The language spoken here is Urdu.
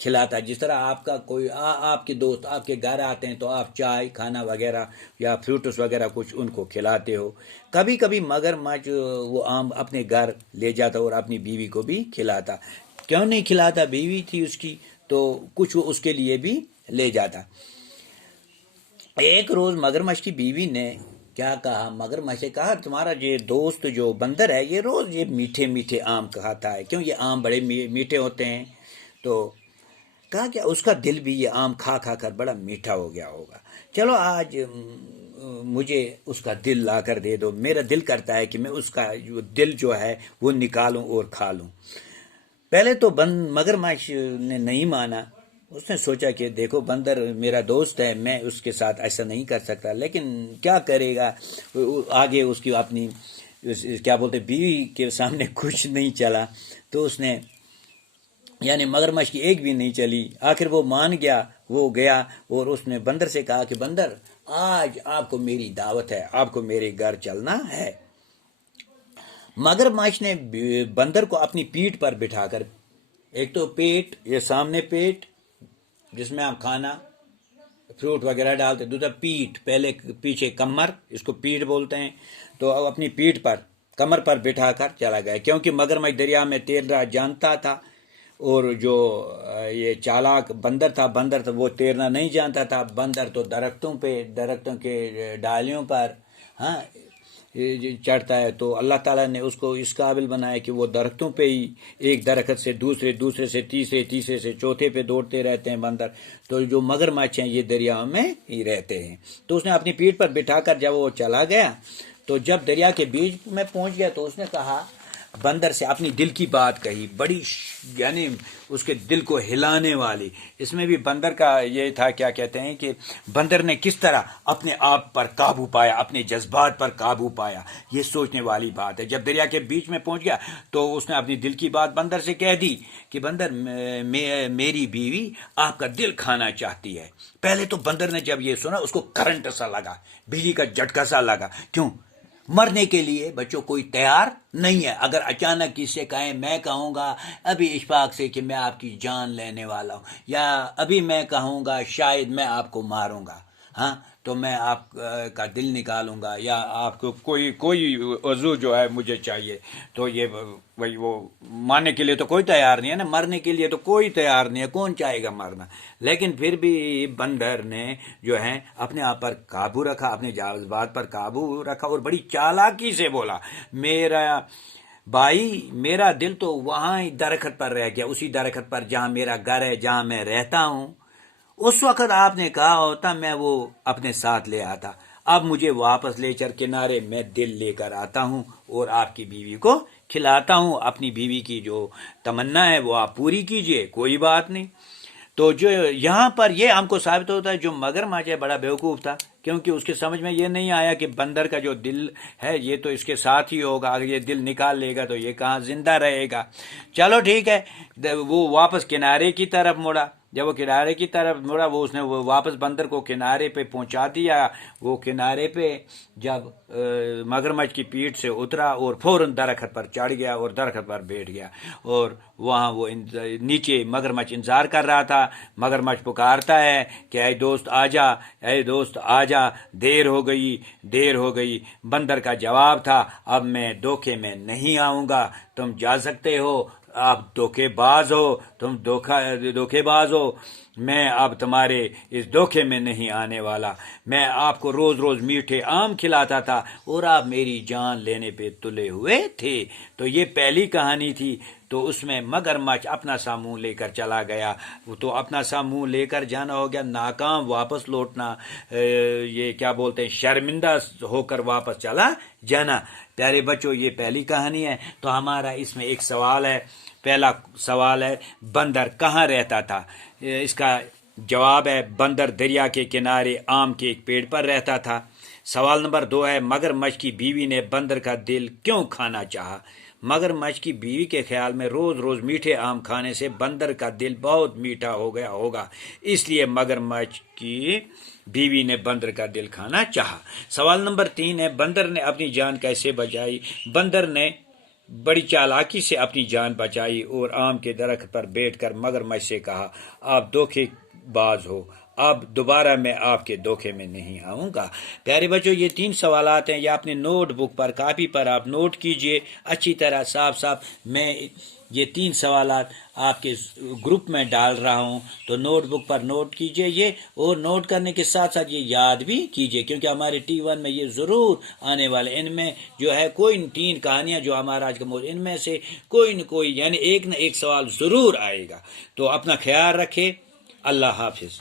کھلاتا. جس طرح آپ کا کوئی آپ کے دوست آپ کے گھر آتے ہیں تو آپ چائے کھانا وغیرہ یا فروٹس وغیرہ کچھ ان کو کھلاتے ہو. کبھی کبھی مگرمچھ وہ آم اپنے گھر لے جاتا اور اپنی بیوی کو بھی کھلاتا. کیوں نہیں کھلاتا؟ بیوی تھی اس کی تو کچھ وہ اس کے لیے بھی لے جاتا. ایک روز مگرمچھ کی بیوی نے کیا کہا، مگرمچھ سے کہا تمہارا یہ دوست جو بندر ہے یہ روز یہ میٹھے میٹھے آم کھاتا ہے، کیوں یہ آم بڑے میٹھے ہوتے ہیں. تو کہا کہ اس کا دل بھی یہ آم کھا کھا کر بڑا میٹھا ہو گیا ہوگا، چلو آج مجھے اس کا دل لا کر دے دو، میرا دل کرتا ہے کہ میں اس کا دل جو ہے وہ نکالوں اور کھا لوں. پہلے تو مگرمچھ نے نہیں مانا. اس نے سوچا کہ دیکھو بندر میرا دوست ہے، میں اس کے ساتھ ایسا نہیں کر سکتا، لیکن کیا کرے گا. آگے اس کی اپنی کیا بولتے بیوی کے سامنے کچھ نہیں چلا، تو اس نے یعنی مگرمچھ کی ایک بھی نہیں چلی. آخر وہ مان گیا، وہ گیا اور اس نے بندر سے کہا کہ بندر آج آپ کو میری دعوت ہے، آپ کو میرے گھر چلنا ہے. مگرمچھ نے بندر کو اپنی پیٹھ پر بٹھا کر، ایک تو پیٹ یہ سامنے پیٹ جس میں آپ کھانا فروٹ وغیرہ ڈالتے، دوسرا پیٹھ پہلے پیچھے کمر، اس کو پیٹھ بولتے ہیں. تو اپنی پیٹھ پر کمر پر بٹھا کر چلا گیا، کیونکہ مگرمچھ دریا میں تیرنا جانتا تھا اور جو یہ چالاک بندر تھا وہ تیرنا نہیں جانتا تھا. بندر تو درختوں کے ڈالیوں پر ہاں چڑھتا ہے، تو اللہ تعالیٰ نے اس کو اس قابل بنایا کہ وہ درختوں پہ ہی ایک درخت سے دوسرے سے تیسرے سے چوتھے پہ دوڑتے رہتے ہیں بندر. تو جو مگرمچھ ہیں یہ دریا میں ہی رہتے ہیں. تو اس نے اپنی پیٹھ پر بٹھا کر جب وہ چلا گیا تو جب دریا کے بیچ میں پہنچ گیا تو اس نے کہا بندر سے اپنی دل کی بات کہی، بڑی یعنی اس کے دل کو ہلانے والی. اس میں بھی بندر کا یہ تھا، کیا کہتے ہیں کہ بندر نے کس طرح اپنے آپ پر قابو پایا، اپنے جذبات پر قابو پایا، یہ سوچنے والی بات ہے. جب دریا کے بیچ میں پہنچ گیا تو اس نے اپنی دل کی بات بندر سے کہہ دی کہ بندر میری بیوی آپ کا دل کھانا چاہتی ہے. پہلے تو بندر نے جب یہ سنا اس کو کرنٹ سا لگا، بجلی کا جھٹکا سا لگا. کیوں؟ مرنے کے لیے بچوں کوئی تیار نہیں ہے. اگر اچانک کسی سے کہیں، میں کہوں گا ابھی اشفاق سے کہ میں آپ کی جان لینے والا ہوں، یا ابھی میں کہوں گا شاید میں آپ کو ماروں گا، ہاں تو میں آپ کا دل نکالوں گا، یا آپ کو کوئی عضو جو ہے مجھے چاہیے. تو یہ وہی وہ مارنے کے لیے تو کوئی تیار نہیں ہے نا، مرنے کے لیے تو کوئی تیار نہیں ہے، کون چاہے گا مرنا. لیکن پھر بھی بندر نے جو ہے اپنے آپ پر قابو رکھا، اپنے جذبات پر قابو رکھا اور بڑی چالاکی سے بولا، میرا بھائی میرا دل تو وہاں ہی درخت پر رہ گیا، اسی درخت پر جہاں میرا گھر ہے، جہاں میں رہتا ہوں. اس وقت آپ نے کہا ہوتا میں وہ اپنے ساتھ لے آتا. اب مجھے واپس لے کر کنارے میں دل لے کر آتا ہوں اور آپ کی بیوی کو کھلاتا ہوں. اپنی بیوی کی جو تمنا ہے وہ آپ پوری کیجئے، کوئی بات نہیں. تو جو یہاں پر یہ ہم کو ثابت ہوتا ہے جو مگرمچھ ہے بڑا بیوقوف تھا، کیونکہ اس کے سمجھ میں یہ نہیں آیا کہ بندر کا جو دل ہے یہ تو اس کے ساتھ ہی ہوگا، اگر یہ دل نکال لے گا تو یہ کہاں زندہ رہے گا. چلو ٹھیک ہے، وہ واپس کنارے کی طرف مڑا. جب وہ کنارے کی طرف مڑا اس نے واپس بندر کو کنارے پہ پہنچا دیا. وہ کنارے پہ جب مگرمچھ کی پیٹھ سے اترا اور فوراً درخت پر چڑھ گیا اور درخت پر بیٹھ گیا، اور وہاں وہ نیچے مگرمچھ انتظار کر رہا تھا. مگرمچھ پکارتا ہے کہ اے دوست آ جا، اے دوست آ جا، دیر ہو گئی. بندر کا جواب تھا، اب میں دھوکے میں نہیں آؤں گا، تم جا سکتے ہو، آپ دھوکے باز ہو، تم دھوکے باز ہو، میں اب تمہارے اس دھوکے میں نہیں آنے والا. میں آپ کو روز روز میٹھے آم کھلاتا تھا اور آپ میری جان لینے پہ تلے ہوئے تھے. تو یہ پہلی کہانی تھی. تو اس میں مگرمچھ اپنا سا منہ لے کر چلا گیا. تو اپنا سا منہ لے کر جانا ہو گیا، ناکام واپس لوٹنا، یہ کیا بولتے ہیں شرمندہ ہو کر واپس چلا جانا. پیارے بچوں یہ پہلی کہانی ہے. تو ہمارا اس میں ایک سوال ہے. پہلا سوال ہے بندر کہاں رہتا تھا؟ اس کا جواب ہے بندر دریا کے کنارے آم کے ایک پیڑ پر رہتا تھا. سوال نمبر 2 ہے مگرمچھ کی بیوی نے بندر کا دل کیوں کھانا چاہا؟ مگرمچھ کی بیوی کے خیال میں روز روز میٹھے آم کھانے سے بندر کا دل بہت میٹھا ہو گیا ہوگا، اس لیے مگرمچھ کی بیوی نے بندر کا دل کھانا چاہا. سوال نمبر 3 ہے بندر نے اپنی جان کیسے بچائی؟ بندر نے بڑی چالاکی سے اپنی جان بچائی اور آم کے درخت پر بیٹھ کر مگرمچھ سے کہا، آپ دھوکے باز ہو، اب دوبارہ میں آپ کے دھوکے میں نہیں آؤں گا۔ پیارے بچوں، یہ 3 سوالات ہیں، یا اپنے نوٹ بک پر کاپی پر آپ نوٹ کیجئے اچھی طرح صاف صاف۔ میں یہ 3 سوالات آپ کے گروپ میں ڈال رہا ہوں، تو نوٹ بک پر نوٹ کیجئے یہ، اور نوٹ کرنے کے ساتھ ساتھ یہ یاد بھی کیجئے، کیونکہ ہمارے T1 میں یہ ضرور آنے والے، ان میں جو ہے کوئی 3 کہانیاں جو ہمارا آج کا موضوع، ان میں سے کوئی نہ کوئی، یعنی ایک نہ ایک سوال ضرور آئے گا۔ تو اپنا خیال رکھے، اللہ حافظ۔